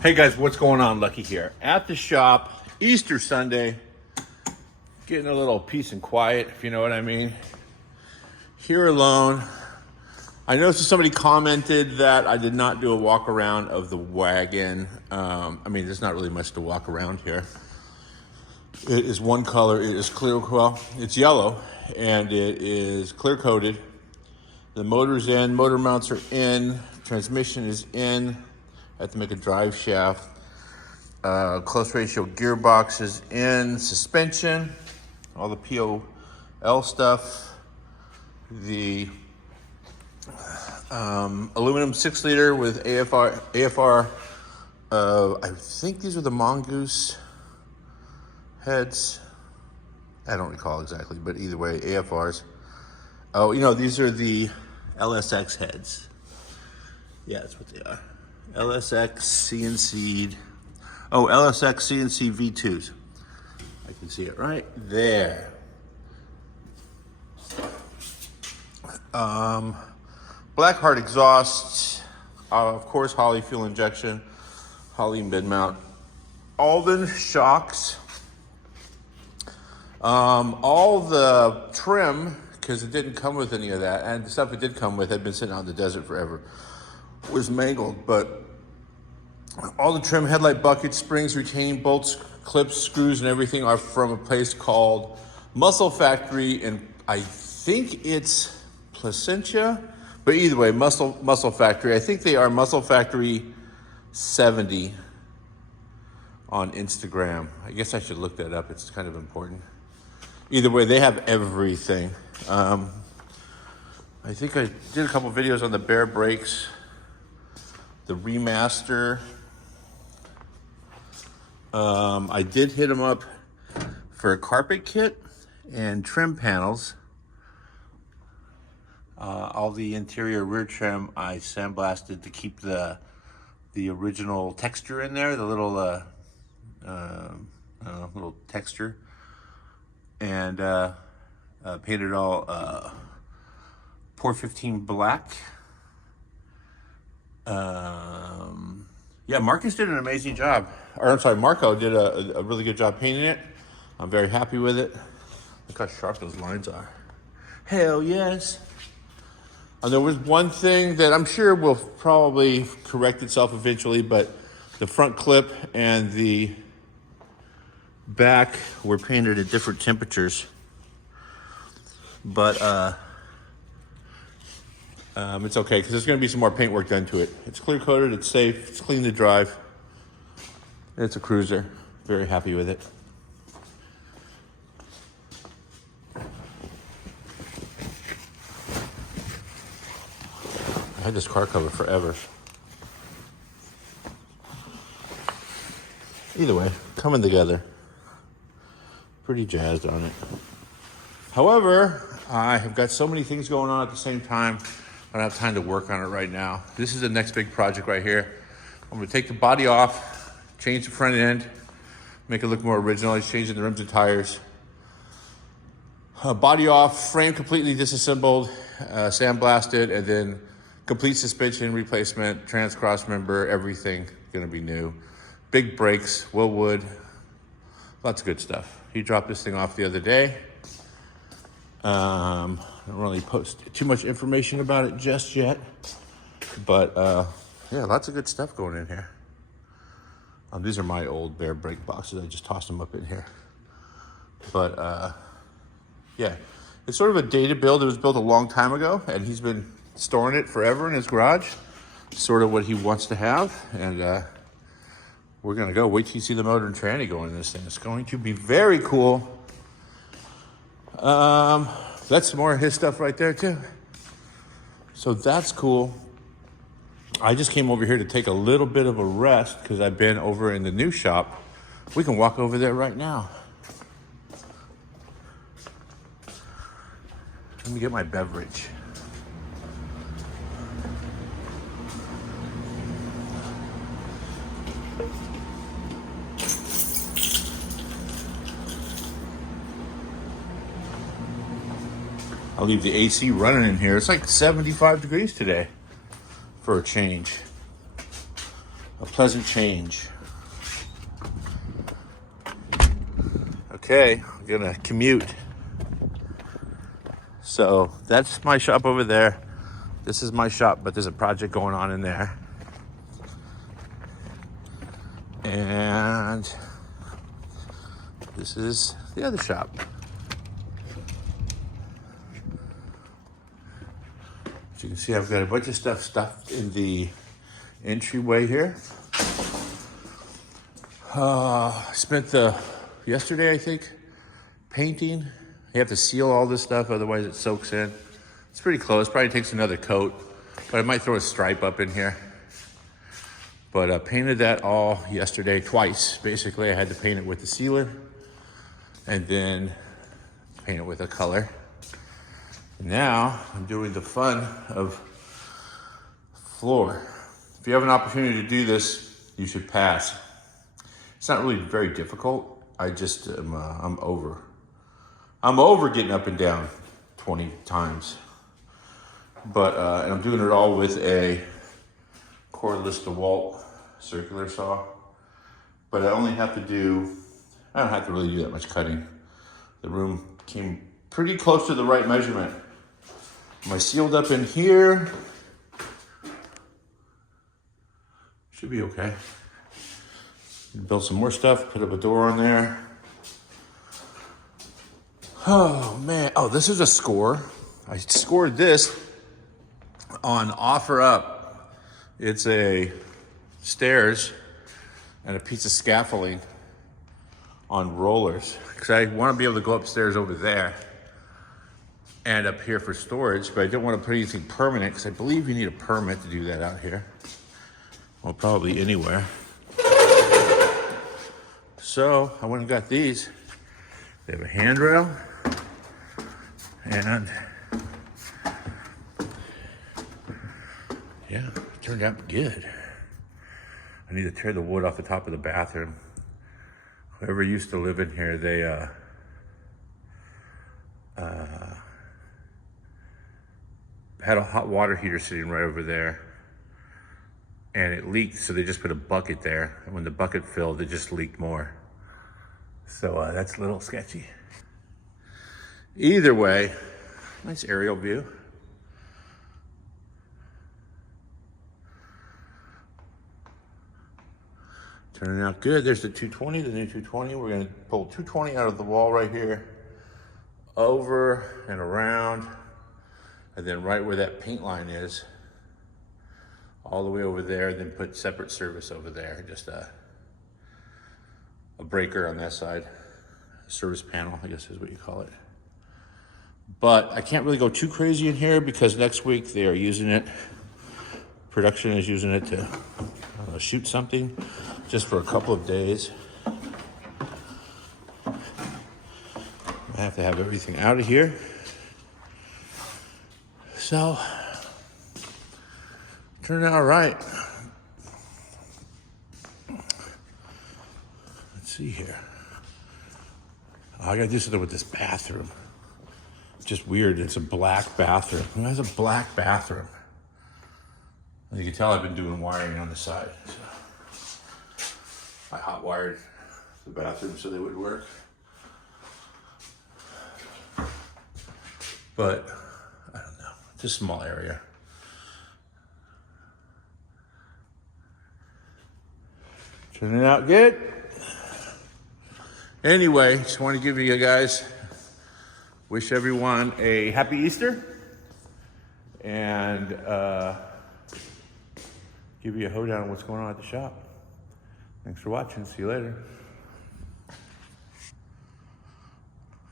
Hey guys, what's going on? Lucky here at the shop, Easter Sunday, getting a little peace and quiet, if you know what I mean. Here alone. I noticed somebody commented that I did not do a walk around of the wagon. There's not really much to walk around here. It is one color. It is clear. Well, it's yellow and it is clear coated. The motor's in, motor mounts are in, transmission is in. I have to make a drive shaft. Close ratio gearbox is in. Suspension, all the POL stuff. The aluminum 6-liter with AFR. I think these are the Mongoose heads. I don't recall exactly, but either way, AFRs. Oh, these are the LSX heads. Yeah, that's what they are. LSX CNC'd. Oh, LSX CNC V2s. I can see it right there. Blackheart exhaust. Of course, Holley fuel injection. Holley mid-mount. Alden shocks. All the trim, because it didn't come with any of that, and the stuff it did come with had been sitting out in the desert forever, was mangled, but all the trim, headlight buckets, springs, retaining bolts, clips, screws, and everything are from a place called Muscle Factory, and I think it's Placentia, but either way, Muscle Factory. I think they are Muscle Factory 70 on Instagram. I guess I should look that up. It's kind of important. Either way, they have everything. I think I did a couple videos on the bare brakes, the remaster. I did hit them up for a carpet kit and trim panels. All the interior rear trim I sandblasted to keep the original texture in there, the little little texture, and painted all Pour 15 black. Yeah, Marcus did an amazing job. Marco did a really good job painting it. I'm very happy with it. Look how sharp those lines are. Hell yes. And there was one thing that I'm sure will probably correct itself eventually, but the front clip and the back were painted at different temperatures. But it's okay, because there's going to be some more paint work done to it. It's clear coated, it's safe, it's clean to drive. It's a cruiser. Very happy with it. I had this car covered forever. Either way, coming together. Pretty jazzed on it. However, I have got so many things going on at the same time. I don't have time to work on it right now. This is the next big project right here. I'm gonna take the body off, change the front end, make it look more original. He's changing the rims and tires. Body off, frame completely disassembled, sandblasted, and then complete suspension replacement, trans cross member, everything gonna be new. Big brakes, Willwood, lots of good stuff. He dropped this thing off the other day. I don't really post too much information about it just yet, but yeah, lots of good stuff going in here. These are my old bare brake boxes. I just tossed them up in here. But yeah, it's sort of a dated build. It was built a long time ago, and he's been storing it forever in his garage. Sort of what he wants to have, and we're gonna go. Wait till you see the motor and tranny going in this thing. It's going to be very cool. That's more of his stuff right there too. So that's cool. I just came over here to take a little bit of a rest because I've been over in the new shop. We can walk over there right now. Let me get my beverage. I'll leave the AC running in here. It's like 75 degrees today for a change. a pleasant change. Okay, I'm gonna commute. So that's my shop over there. This is my shop, but there's a project going on in there. And this is the other shop. As you can see, I've got a bunch of stuff stuffed in the entryway here. I spent yesterday, I think, painting. You have to seal all this stuff, otherwise it soaks in. It's pretty close, probably takes another coat, but I might throw a stripe up in here. But I painted that all yesterday, twice. Basically, I had to paint it with the sealer and then paint it with a color. Now I'm doing the fun of floor. If you have an opportunity to do this, you should pass. It's not really very difficult. I just I'm over getting up and down 20 times. But and I'm doing it all with a cordless DeWalt circular saw. But I don't have to really do that much cutting. The room came pretty close to the right measurement. Am I sealed up in here? Should be okay. Build some more stuff, put up a door on there. Oh man, oh, this is a score. I scored this on OfferUp. It's a stairs and a piece of scaffolding on rollers. Because I want to be able to go upstairs over there and up here for storage, but I don't want to put anything permanent because I believe you need a permit to do that out here. Well, probably anywhere. So I went and got these. They have a handrail and yeah, it turned out good. I need to tear the wood off the top of the bathroom. Whoever used to live in here, they had a hot water heater sitting right over there and it leaked, so they just put a bucket there, and when the bucket filled, it just leaked more. So that's a little sketchy. Either way, nice aerial view. Turning out good. There's the 220, the new 220. We're gonna pull 220 out of the wall right here, over and around, and then right where that paint line is, all the way over there, then put separate service over there. Just a breaker on that side. A service panel, I guess is what you call it. But I can't really go too crazy in here because next week they are using it. Production is using it to shoot something just for a couple of days. I have to have everything out of here. So, turned out all right. Let's see here. Oh, I gotta do something with this bathroom. Just weird, it's a black bathroom. Who has a black bathroom? As you can tell, I've been doing wiring on the side. So I hot wired the bathroom so they would work. But I don't know, it's a small area. Turning out good. Anyway, just want to give you guys, wish everyone a happy Easter and give you a hoedown on what's going on at the shop. Thanks for watching. See you later.